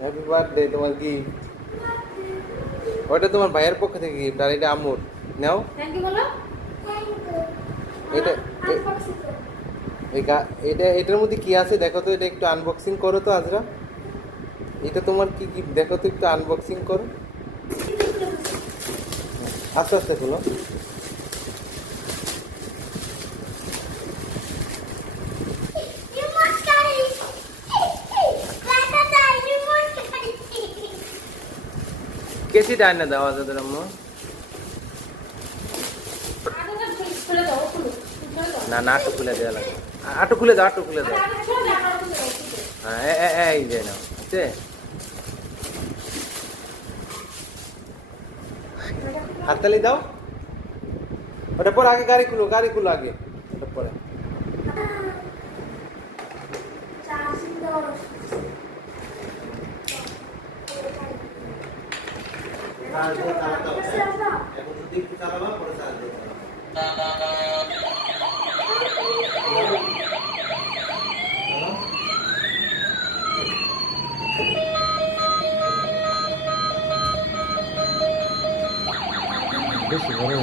Happy birthday তোমার gift. ওটা তোমার ভাইয়ের পক্ষ থেকে গিফট, আর এটা আম্মুর। নাও। থ্যাংক ইউ বলো। এটা এটা এটার মধ্যে কি আছে দেখো তো, এটা একটু আনবক্সিং করো তো আজরা। এটা তোমার কি গিফট দেখো তো, একটু আনবক্সিং করো। আস্তে আস্তে খুলো। কেসি ডাইনা দাও আজাদের আম্মু। খুলে দাও, খুলে দাও। না না, আটু খুলে দেওয়া লাগে। আটু খুলে দাও, আটু খুলে দাও। হ্যাঁ এই যে নাও, বুঝছে? হাততালি দাও। ওটা পরে আগে গাড়ি খুলো, গাড়ি খুলো আগে, ওটা পরে। এখন যদি একটু চালাবা পরে চার্জ দিয়ে চালাবা। বেশি বড়